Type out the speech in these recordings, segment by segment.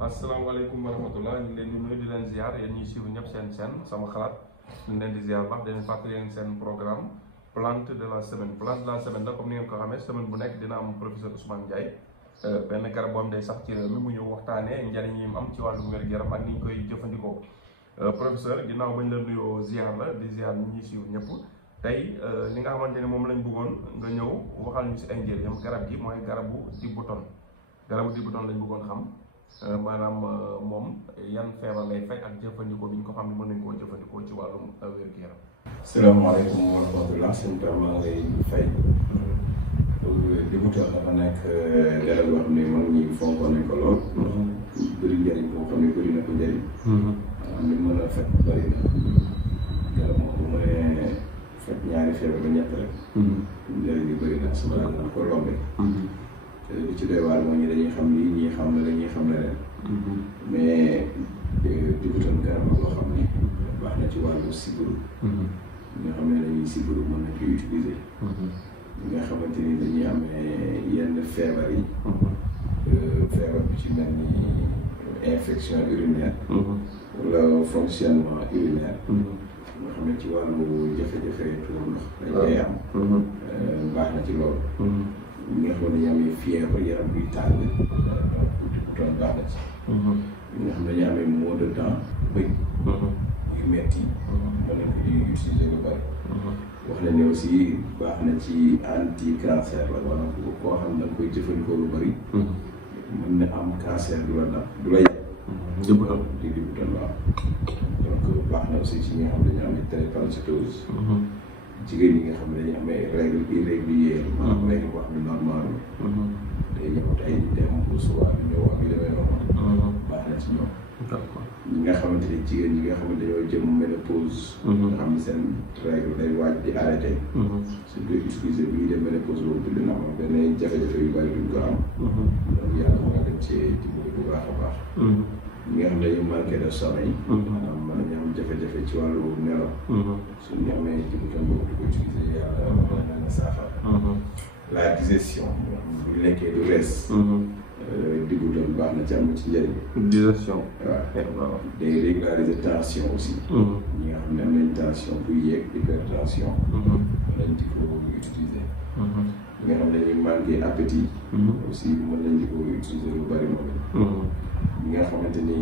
asalaamaaleykum wa rahmatulah ñu ngi leen di nuyu di leen ziar yéen ñuy suivre ñëpp seen sama xalaat ñu leen di ziar baax dañuy fàttali leen seen programme plante de la semaine nag comme ni ngeen ko xamee semaine bu nekk dina am professeur Ousmane Ndiaye benn garab boo xam day sax ci réew mi mu ñëw waxtaanee njëriñ yi mu am ci wàllu wér-gu-yaram ak ni ñu koy jëfandikoo professeur ginnaaw bañ la nuyoo ziar la di ziar ñi ñuy suivre ñëpp tey li nga xamante ne moom lañ bëggoon nga ñëw waxal ñu si ay njëriñam garab gi mooy garabu dibuton lañ bëggoon xam. maanaam moom yan feebar lay fekk ak jëfandikoo bi ñu ko xam ne mën nañu koo jëfandikoo ci wàllum wér-gu-yaram. salaamaaleykum wa rahmatulah sëñ Ba maa ngi lay fay. dibuton dafa nekk garab yoo xam ne mag ñi fonkoon nañ ko lool. bëri njëriñ boo xam ne bëri na ko njëriñ. am li mën a fekk bëri na. garab moom bu mënee fekk ñaari feebar ba ñett rek. njëriñ bi bëri na sama na ko rombee. li ci doy waar mooy ñi dañuy xam lii ñii xam ne la ñuy xam leneen. mais dibuton garab boo xam ne baax na ci wàllu sibiru. ñi nga xam ne dañuy sibiru mën na koy utiliser. ñi nga xamante ni dañuy amee yenn feebar yi. feebar bi ci mel ni infection urinaire. wala fonctionnement urinaire. nga xam ne ci wàllu jafe-jafe tuur ndox dañ koy am. baax na ci loolu. ñi nga xam ne dañuy amee fièvre yaram buy tàng dibuton baax na ci. ñi nga xam ne dañuy amee maux de dents bëñ yu metti mën nañ ko utiliser lu bari. wax nañ ne aussi baax na ci anti cancer la wala koo xam ne da nga koy jëfandikoo lu bari. mën na am cancer du la dab du la yàq. dibuton waaw donc baax na aussi ci ñi nga xam ne dañoo amee drépanocytose. jigéen ñi nga xam ne dañuy amee règle irrégulière maanaam règle boo xam ne normal day ñëw tey dem bu subaa bi ñëw ak yu demee noonu baax na ci ñoom. ñi nga xamante ni jigéen ñi nga xam ne dañoo jëm ménopause nga xam ne seen règle day waaj di arrêté suñ koy utiliser bi ñuy dem ménopause boobu dina am benn jafe-jafe yu bari duñ ko am donc yàlla mën na leen cee dimbali bu baax a baax. ñi nga xam ne dañu manqué de sommeil maanaam mën nañu am jafe-jafe ci wàllu nelaw suñu amee dibuton boobu di ko utiliser yàlla mën na leen saafara. La digestion bu ñu lekkee du rees dibuton baax na ci am ci njëriñ. digestion waaw day régulariser tension aussi. ñi nga xam ne am nañ tension buy yéeg hypertension mën nañ di ko utiliser. ñi nga xam ne dañuy manqué appétit aussi mën nañ di ko utiliser lu bari moom. ñi nga xamante ni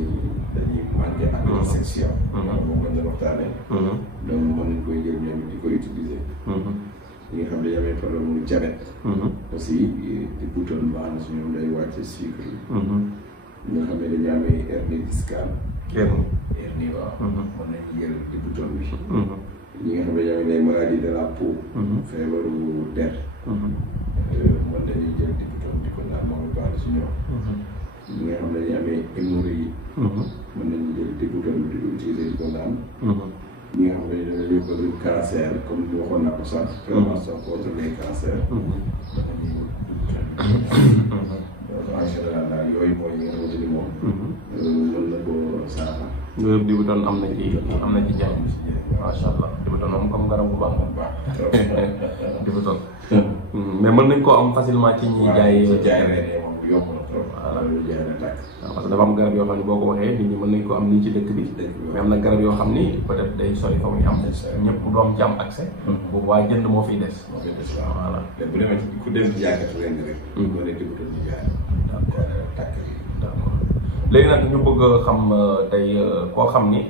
dañuy manqué appétit sexuel. moom lañ doon waxtaanee. donc mën nañ koy jël ñoom di ko utiliser. ñi nga xam ne dañuy amee problème mu diabète. aussi dibuton baax na si ñoom day wàcce sucre bi. ñi nga xam ne dañuy amee hernie discale. hernie waaw. mën nañu jël dibuton bi. ñi nga xam ne dañuy amee les maladies de la peau. feebaru der. mën nañu jël dibuton di ko naan moom baax na si ñoom. ñi nga xam ne dañuy amee hémorroïde. mën nañu jël dibuton bi di ko utiliser di ko naan. ñi nga xam ne dañoo bëgg cancer comme ni waxoon na ko sax. prévention contre les cancers. en général daal yooyu mooy yi nga xamante ni moom. mën na koo saafara. yooyu dibuton am na ci njëriñ. macha allah dibuton moom comme garab bu baax la. dibuton. mais mën nañ koo am facilement ci ñi jaay. yomb na trop. voilà loolu jaay na tàkk. waaw parce que dafa am garab yoo xam ne boo ko waxee nit ñi mën nañ ko am nii ci dëkk bi. mais am na garab yoo xam ni peut-être day sori fa muy am. ñëpp du am ci am accès. boobu waaye jënd moo fiy des. moo fiy des waaw voilà. léegi bu demee ci ku dem ci jaaykat ren rek. moo nekk dibuton ñu jaay. tàkk bi. d'accord léegi nag ñu bëgg a xam tey koo xam ni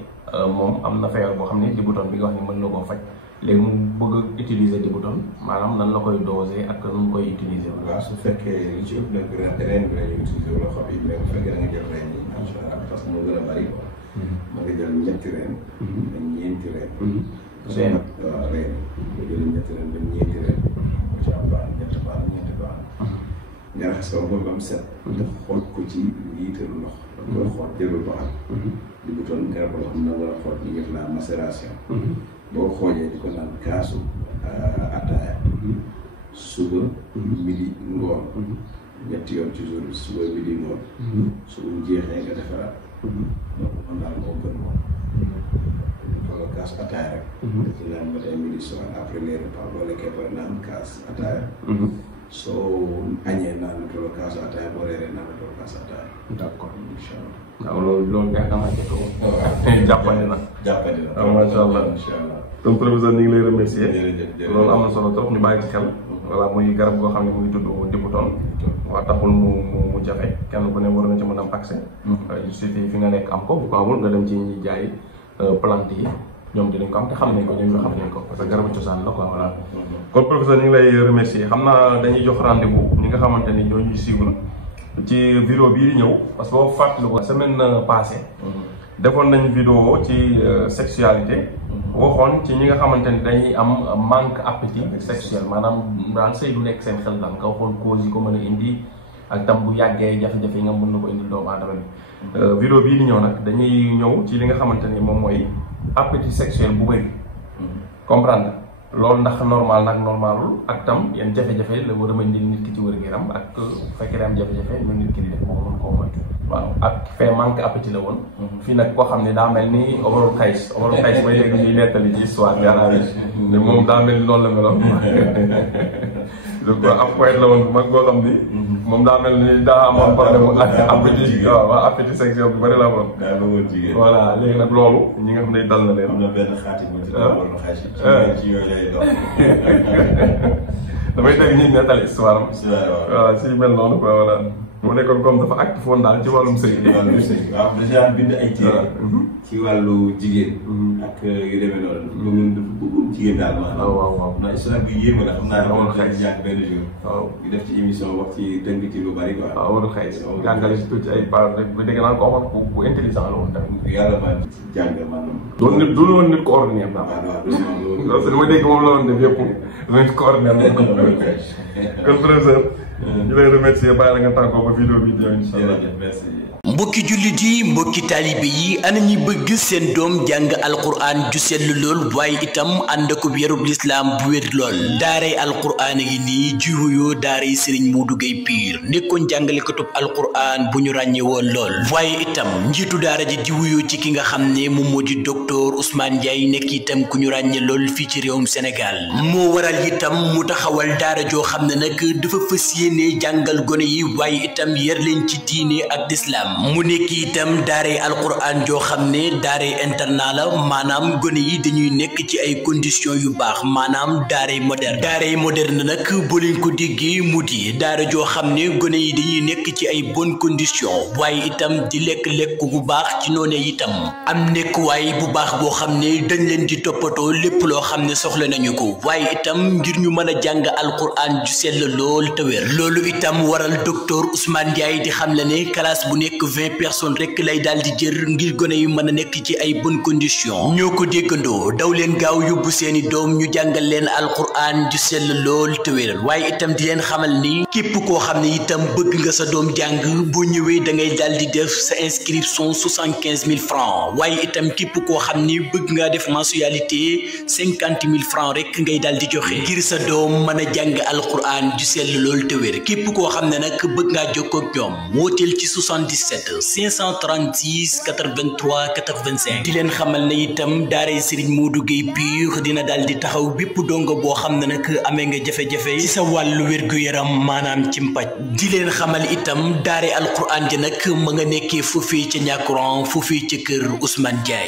moom am na feebar boo xam ni dibuton bi nga wax ni mën na koo faj. léegi mu bëgg a utiliser dibuton maanaam nan la koy doser ak nu mu koy utiliser. waaw su fekkee li ci ëpp nag reen bi la ñuy utiliser wala xob yi mais bu fekkee da nga jël reen yi en général parce que moo gën a bari. mën nga jël ñetti reen. ak ñeenti reen. reen waaw reen nga jël ñetti reen ba ñeenti reen. mu ci am baax ñetti baax ñeenti baax. nga raxas ko ba mu set. nga xool ko ci litre ndox. da nga koy xool jëlul ba xam. dibuton garab boo xam ne da nga war a xool ñu def la macération. boo xoojee di ko naan kaasu ataaya suba midi ngoon ñetti yoon ci jour suba midi ngoon su mu jeexee nga defaraat donc man daal moo gën moom wala kaas ataaya rek ci naan ba tey midi soir après les repas boo lekkee ba naan kaas ataaya soo añee naan lu toll kaas ataaya boo reeree naan lu toll kaas ataaya. d'accord incha allah. waaw loolu nga xamante ne jàppandi na. jàppandi na waaw macha allah incha allah. donc professeur ñu ngi lay remercier. jërëjëf loolu am na solo trop ñu bàyyi ci xel. voilà muy garab goo xam ne mu ngi tudd Dibuton. waaw taxul mu jafe kenn ku ne war nga ci mën a am accès. il suffit fi nga nekk am ko bu ko amul nga dem ci ñi jaay plante yi ñoom dinañ ko am te xam nañ ko ñoom ñu xam nañ ko parce que garabu cosaan la quoi voilà. kon professeur ñu ngi lay remercier xam naa dañuy jox rendez-vous ñi nga xamante ni ñoo ñuy suivre ci vidéo bii di ñëw parce que boo fàttaliku ko semaine passée. defoon nañu vidéo ci sexualité. waxoon ci ñi nga xamante ni dañuy am manque appétit sexuel maanaam daal sëy du nekk seen xel daal nga waxoon cause yi ko mën a indi ak tam bu yàggee jafe-jafe yi nga mën na ko indil doomu aadama bi. vidéo bii di ñëw nag dañuy ñëw ci li nga xamante ni moom mooy appétit sexuel bu bëri. comprendre loolu ndax normal nag normalul ak tam yenn jafe-jafe la war a mën nit ki ci wér-gu-yaram ak bu fekkee am jafe-jafe ñu nit ki di def moo mën koo moytu. waaw ak fee manque appétit la woon. fii nag koo xam ne daa mel ni Omarul Xays may dégg ñuy nettali ci histoire bi ne moom daa mel ni noonu la meloon. donc ab poète la woon bu mag boo xam ni. moom daa mel ni daa amoon problème mu appétit waaw appétit sexuel bu bëri la woon. daa bëggoon jigéen. voilà léegi nag loolu ñi nga xam ne dal na leen. am na benn xaati bu ci Omarul Xays. ci yooyu lay doon. damay dégg ñuy nettali histoire am. waaw si mel noonu quoi voilà. mu nekkoon comme dafa actif woon daal ci wàllum sëy. waaw déjà bind ay téere ci wàllu jigéen. ak yu demee noonu. lu mu dafa bëggoon jigéen daal maanaam. waaw non histoire bi yéeme la xam naa ne Omarul Xays ñàkk benn jour. waaw ñu def ci émission wax ci tënk ci lu bari quoi. waaw Omarul Xays jàngale si tuuti ay par ba dégg naa ko waxoon bu intelligent la woon tamit. yàlla man ci jàng maanaam. du woon nit ko ordinaire daal. parce que li ma dégg moom la woon def yëpp nit ko ordinaire kon professeur ñu lay remercier bàyyi la nga tàggoo ba vidéo bi ñëw incha allah. merci. mbokki jullit yi mbokki taalibe yi ana ñi bëgg seen doom jàng alquran ju sell lool waaye itam ànd ko yarub lislaam bu wér lool daaray alquran yi nii ji wuyoo daaray Serigne Modou Gueye Pire nekkoon jàngalekatub alquran bu ñu ràññee woon lool waaye itam njiitu daara ji di wuyoo ci ki nga xam ne moom moo di docteur Ousmane Ndiaye nekk itam ku ñu ràññee lool fii ci réewum Sénégal moo waral itam mu taxawal daara joo xam ne nag dafa fas yéene jàngal gone yi waaye itam yar leen ci diine ak lislaam mu nekk itam daaray alquran joo xam ne daaray internat la maanaam gone yi dañuy nekk ci ay conditions yu baax maanaam daaray moderne nag boo leen ko déggee mu di daara joo xam ne gone yi dañuy nekk ci ay bonnes conditions waaye itam di lekk bu baax ci noonee itam am nekkuwaay bu baax boo xam ne dañ leen di toppatoo lépp loo xam ne soxla nañu ko waaye itam ngir ñu mën a jàng alquran ju sell lool te wér loolu itam waral docteur Ousmane Ndiaye di xam la ne classe bu nekk 20 personnes rek lay daal di jër ngir gone yu mën a nekk ci ay bonnes conditions ñoo ko déggandoo daw leen gaaw yóbbu seeni doom ñu jàngal leen alquran ju sell lool te wér waaye itam di leen xamal ni képp koo xam ne itam bëgg nga sa doom jàng boo ñëwee da ngay daal di def sa inscription 75 000 francs waaye itam képp koo xam ni bëgg ngaa def mensualité 50 000 francs rek ngay daal di joxe ngir sa doom mën a jàng alquran ju sell lool te wér képp koo xam ne nag bëgg ngaa jokkoo ak ñoom wooteel ci 77 536 83 85 di leen xamal ne itam daaray Serigne Modou Gueye Pire dina daal di taxaw bépp dongo boo xam ne nag amee nga jafe-jafe ci sa wàllu wér-gu-yaram maanaam ci mpaj di leen xamal itam daaray alquran ji nag ma nga nekkee foofee ca Ñàkkuraan foofee ca kër Ousmane Ndiaye